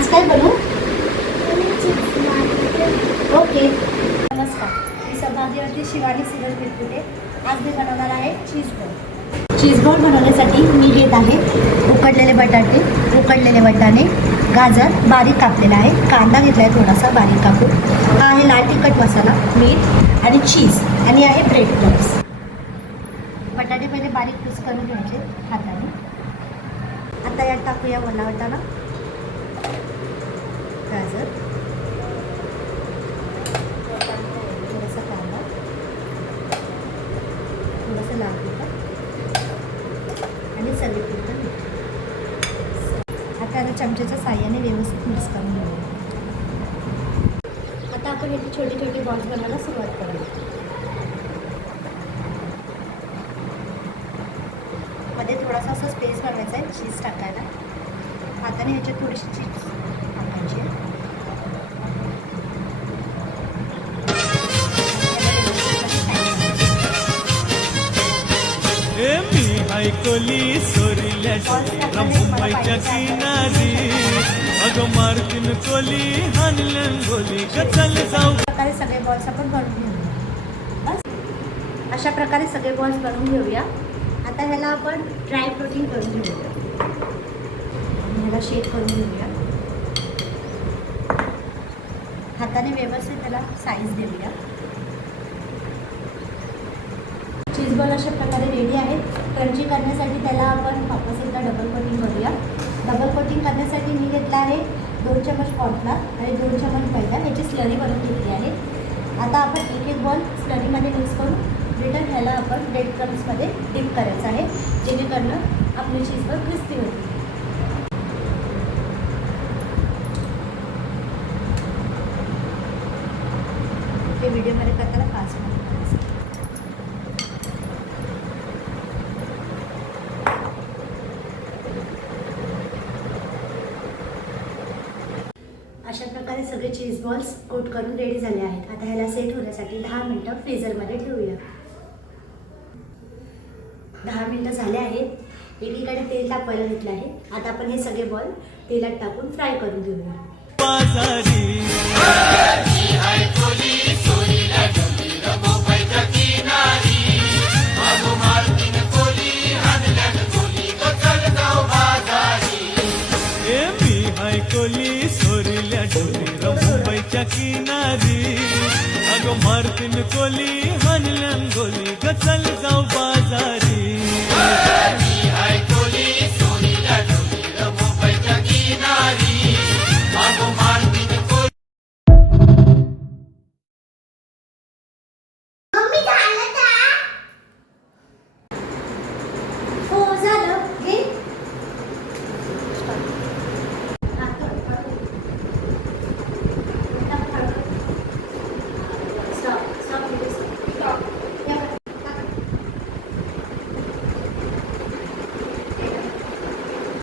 आज काय बनवू? ओके. नमस्कार, मी सौभाग्यवती शिवानी सिरल बिरकुटे. आज मी बनवणार आहे चीज बॉल. चीज बॉल बनवण्यासाठी मी घेत आहे उकडलेले बटाटे, उकडलेले वाटाणे, गाजर बारीक कापलेला आहे, कांदा घेतला आहे थोडासा बारीक कापून, हा आहे लाल तिखट मसाला, मीठ आणि चीज आणि आहे ब्रेड क्रम्स. बटाटे पहिले बारीक पीस करून घ्यायचे हाताने. आता यात टाकूया ओला वाटाणा, गाजर, थोडासा कांदा, थोडासा लाल तिखट आणि चवीपुरतं मीठ. आता याला चमच्याच्या साह्याने व्यवस्थित मिक्स करून घेऊया. आता आपण याची छोटी छोटी बॉल्स बनवायला सुरुवात करूया. मध्ये थोडासा असा स्पेस बनवायचा आहे चीज टाकायला. हाताने ह्याच्यात थोडीशी चीज टाकायची आहे. कोली सोरील्या मुंबईच्या किनारी अगं मार्किन कोली हानलन गोली चल जाऊ. प्रकारे सगळे बॉल्स आपण बनवून घेऊया. अशा प्रकारे सगळे बॉल्स बनवून घेऊया. आता ह्याला आपण ड्राय फ्रुटिंग करून घेऊया. ह्याला शेक करून घेऊया. हाताने व्यवस्थित त्याला साईज देऊया. चीज बॉल अशा प्रकारे रेडी आहेत. क्रंची करण्यासाठी त्याला आपण वापस एकदा डबल कोटिंग करूया. डबल कोटिंग करण्यासाठी मी घेतला आहे 2 चमच कॉर्नफ्लोअर आणि 2 चमच मैदा, याची स्लरी बनवून घेतली आहे. आता आपण एक एक बॉल स्लरीमध्ये मिक्स करून रिटर्न ह्याला आपण ब्रेड क्रम्समध्ये डिप करायचं आहे, जेणेकरून आपली चीज बॉल क्रिस्पी होईल. हे व्हिडिओमध्ये करताना फास्ट करायचं. अशा प्रकारे सगळे चीज बॉल्स कोट करून रेडी झाले आहेत. आता ह्याला सेट होण्यासाठी 10 मिनटं फ्रीझरमध्ये ठेवूया. 10 मिनटं झाले आहेत. एकीकडे तेल तापवायला घेतलं आहे. आता आपण हे सगळे बॉल तेलात टाकून फ्राय करून घेऊया. कोली सोरील्या डोली मुंबईच्या किनारी अगं मार्किन कोली हानलन गोली चल जाऊ बाजारी.